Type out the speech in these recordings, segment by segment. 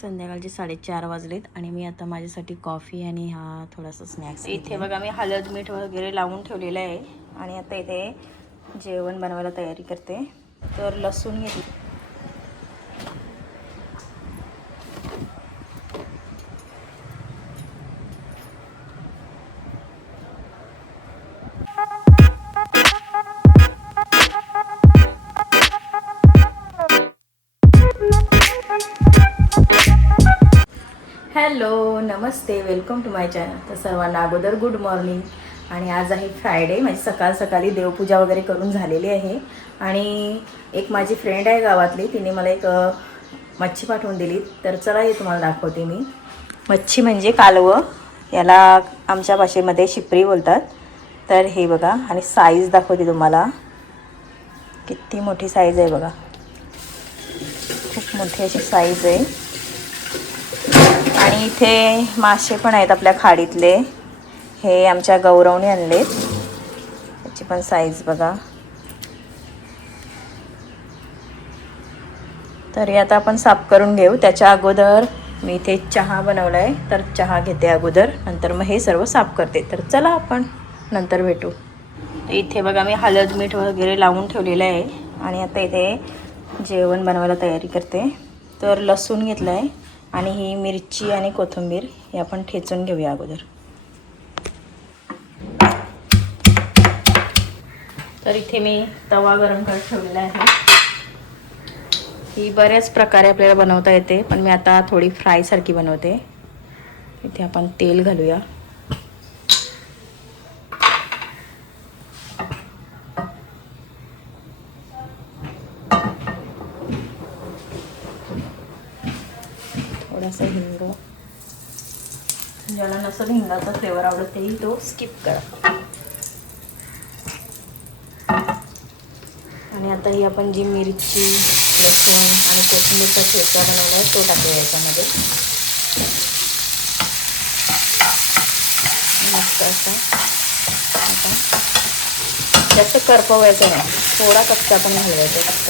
संध्याकाळचे 4:30 वाजलेत आणि मी आता माझ्यासाठी कॉफी आणि हा थोडासा स्नॅक्स इथे बघा मी हळद मीठ वगैरे लावून ठेवलेलं आहे आणि आता इथे जेवण बनवायला तयारी करते. तर लसूण घेतली. हॅलो नमस्ते वेलकम टू माय चॅनल. तर सर्वांना अगोदर गुड मॉर्निंग. आणि आज आहे फ्रायडे. माझी सकाळी देवपूजा वगैरे करून झालेली आहे. आणि एक माझी फ्रेंड आहे गावातली, तिने मला एक मच्छी पाठवून दिली. तर चला हे तुम्हाला दाखवते मी. मच्छी म्हणजे कालवं, याला आमच्या भाषेमध्ये शिपरी बोलतात. तर हे बघा आणि साईज दाखवते तुम्हाला. किती मोठी साईज आहे बघा, खूप मोठी अशी साईज आहे. आणि इथे मासे पण आहेत आपल्या खाडीतले, हे आमच्या गौरवने आणलेत. त्याची पण साईज बघा. तर हे आता आपण साफ करून घेऊ. त्याच्या अगोदर मी इथे चहा बनवला आहे, तर चहा घेते अगोदर, नंतर मग हे सर्व साफ करते. तर चला आपण नंतर भेटू. इथे बघा मी हळद मीठ वगैरे लावून ठेवलेलं आहे आणि आता इथे जेवण बनवायला तयारी करते. तर लसूण घेतलं आहे आणि ही मिरची आणि कोथिंबीर हे आपण ठेचून घेऊया अगोदर. तर इथे मी तवा गरम करत ठेवलेला आहे. ही बऱ्याच प्रकारे आपल्याला बनवता येते, पण मी आता थोडी फ्रायसारखी बनवते. इथे आपण तेल घालूया. थोडासा हिंग, ज्याला नसेल हिंगाचा फ्लेवर आवडत तेही तो स्किप करा. आणि आता ही आपण जी मिरची लसूण आणि कोथिंबीरचा ठेचा बनवला आहे तो टाकूया याच्यामध्ये. मस्त असा आता जास्त करपवायचं नाही, थोडा कच्चा पण घालवायचा फक्त.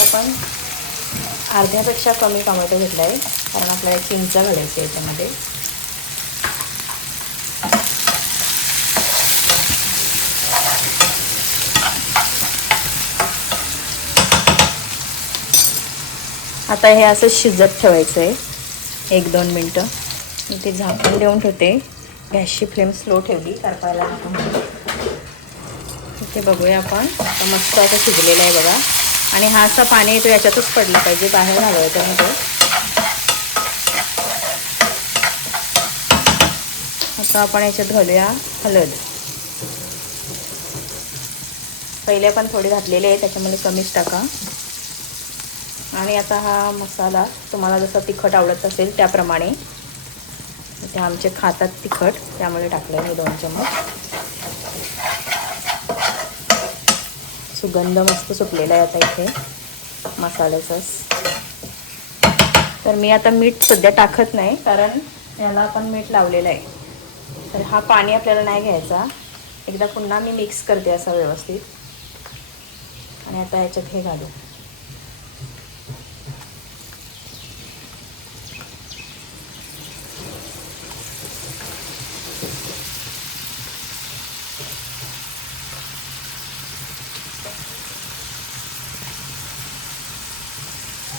आपण अर्ध्यापेक्षा कमी टोमॅटो घेतला आहे, कारण आपल्याला चिंच घालायचं याच्यामध्ये. आता हे असं शिजत ठेवायचं आहे 1-2 मिनटं. मी ते झाकून देऊन ठेवते. गॅसची फ्लेम स्लो ठेवली करपायला. इथे बघूया आपण, आता मस्त असं शिजलेलं आहे बघा. आणि हा असा पाणी येतो याच्यातच पडला पाहिजे, बाहेर घालवायचं नाही तो. आता आपण याच्यात घालूया हळद. पहिले पण थोडी घातलेली आहे, त्याच्यामध्ये कमीच टाका. आणि आता हा मसाला तुम्हाला जसं तिखट आवडत असेल त्याप्रमाणे, इथे आमचे खातात तिखट त्यामुळे टाकलं मी 2 चमच. सुगंध मस्त सुटलेला आहे आता इथे मसाल्याचाच. तर मी आता मीठ सध्या टाकत नाही, कारण याला आपण मीठ लावलेलं आहे. तर हा पाणी आपल्याला नाही घ्यायचा. एकदा पुन्हा मी मिक्स करते असं व्यवस्थित. आणि आता याच्यात हे घालू.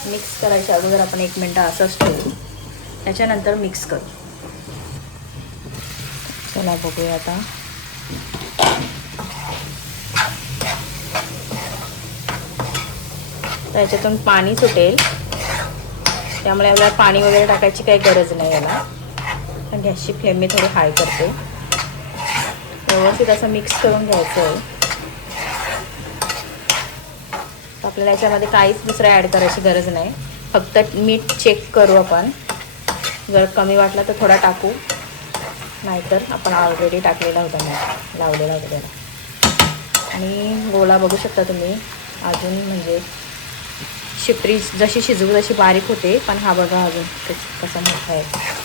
मिक्स करायच्या अगोदर आपण 1 मिनटं असंच ठेवू, त्याच्यानंतर मिक्स करू. चला बघूया आता. त्याच्यातून पाणी सुटेल, त्यामुळे आपल्याला पाणी वगैरे टाकायची काही गरज नाही याला. गॅसची फ्लेम मी थोडी हाय करते. व्यवस्थित असं मिक्स करून घ्यायचं आहे. आपल्याला याच्यामध्ये काहीच दुसरं ॲड करायची गरज नाही. फक्त मीठ चेक करू आपण, जर कमी वाटलं तर थोडा टाकू, नाहीतर आपण ऑलरेडी टाकलेला होता मीठ, लावलेला होता त्याला. आणि गोळा बघू शकता तुम्ही, अजून म्हणजे शिपरी जशी शिजवू तशी बारीक होते, पण हा बघा अजून कसा मोठा आहे.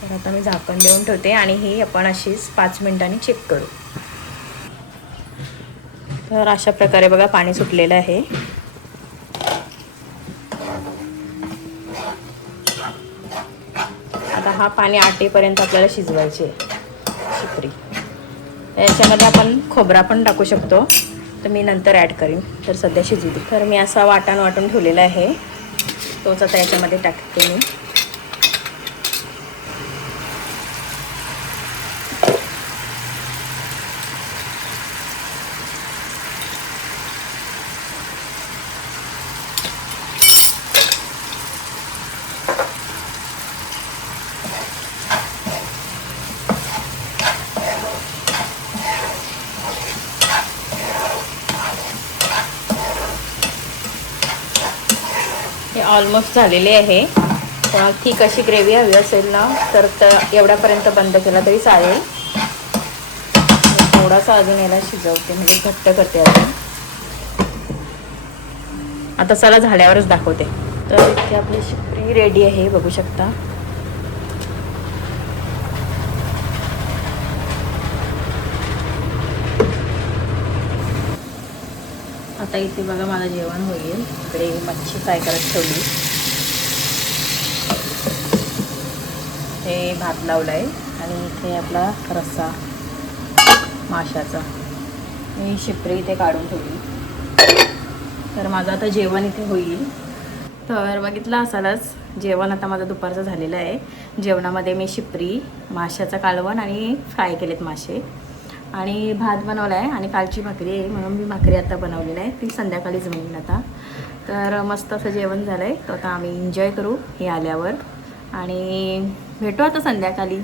तर आता मी झाकण देऊन ठेवते आणि ही आपण अशीच 5 मिनिटांनी चेक करू. तर अशा प्रकारे बघा पाणी सुटलेलं आहे. आता हा पाणी आटेपर्यंत आपल्याला शिजवायचे शिपरी. याच्यामध्ये आपण खोबरा पण टाकू शकतो, तर मी नंतर ॲड करीन. तर सध्या शिजू दे. तर मी असा वाटून ठेवलेला आहे, तोच आता याच्यामध्ये टाकते मी. हे ऑलमोस्ट झालेले आहे. थिक अशी ग्रेव्ही हवी असेल ना तर एवढ्यापर्यंत बंद केला तरी चालेल. थोडासा अजून याला शिजवते, म्हणजे घट्ट करते अजून. आता चला झाल्यावरच दाखवते. तर इथे आपली शिपरी रेडी आहे, बघू शकता. आता इथे बघा माझं जेवण होईल. इकडे मच्छी फ्राय करत ठेवली. हे भात लावला आहे आणि इथे आपला रस्सा माशाचा. मी शिपरी इथे काढून ठेवली. तर माझं आता जेवण इथे होईल. तर बघितलं असालच, जेवण आता माझं दुपारचं झालेलं आहे. जेवणामध्ये मी शिपरी, माशाचं कालवण आणि फ्राय केलेत मासे, आणि भात बनवला आहे, आणि कालची भाकरी आहे म्हणून मी भाकरी आता बनवलेली आहे. ती संध्याकाळीच बनवीन आता. तर मस्त असं जेवण झालं आहे. तर आता आम्ही एन्जॉय करू हे आल्यावर, आणि भेटू आता संध्याकाळी.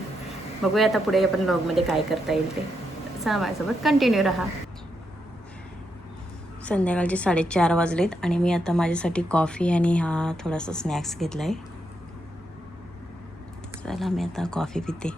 बघूया आता पुढे आपण व्लॉगमध्ये काय करता येईल ते. चला माझ्यासोबत कंटिन्यू राहा. संध्याकाळचे 4:30 वाजलेत आणि मी आता माझ्यासाठी कॉफी आणि हा थोडासा स्नॅक्स घेतला आहे. चला मी आता कॉफी पिते.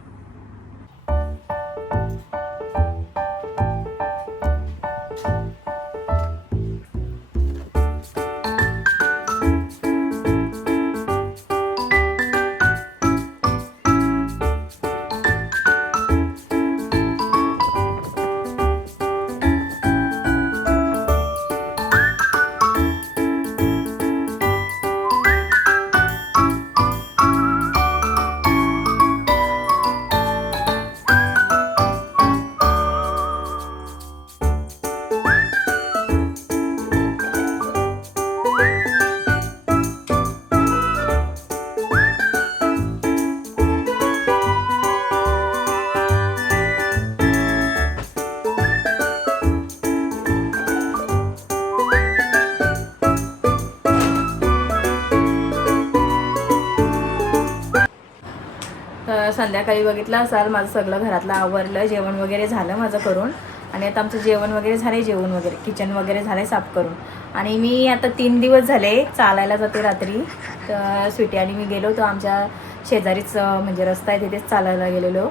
संध्याकाळी बघितलं असाल, माझं सगळं घरातलं आवरलं, जेवण वगैरे झालं माझं करून. आणि आता आमचं जेवण वगैरे झालं, जेवण वगैरे किचन वगैरे झालं साफ करून. आणि मी आता 3 दिवस झाले चालायला जाते रात्री. तर स्वीटी आणि मी गेलो होतो आमच्या शेजारीच, म्हणजे रस्ता आहे तिथेच चालायला गेलेलो.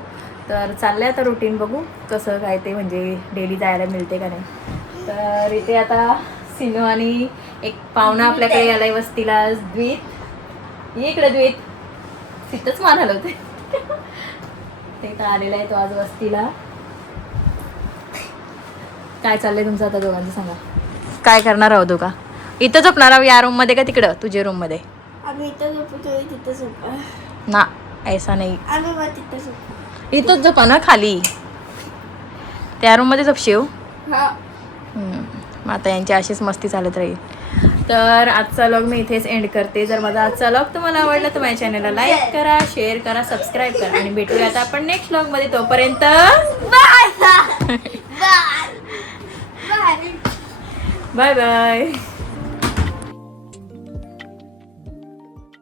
तर चाललं आहे आता रुटीन, बघू कसं काय ते, म्हणजे डेली जायला मिळते का नाही. तर इथे आता सिनू आणि एक पाहुणा आपल्याकडे आलाय वस्तीला, द्वित. इकडे द्वित, तिथंच मान हलवते. ते तर आलेला आहे तो आज वस्तीला. काय चाललंय तुमचं आता दोघांचं सांगा. काय करणार आहोत का? इथं झोपणार आहोत या रूम मध्ये का तिकडं तुझ्या रूम मध्ये? आम्ही इथं झोपतो, तिथं झोपा ना, ऐसा नाही. आम्ही मग तिथं झोपा. इथंच झोपा ना खाली, त्या रूम मध्ये झोपशीव. हा. मग आता यांची अशीच मस्ती चालत राहील. तर आजचा व्लॉग मी इथेच एंड करते. जर माझा आजचा व्लॉग तुम्हाला आवडला तर माझ्या चॅनलला लाईक करा, शेअर करा, सबस्क्राईब करा, आणि भेटूया आता आपण नेक्स्ट व्लॉगमध्ये. तोपर्यंत bye bye bye. Bye bye.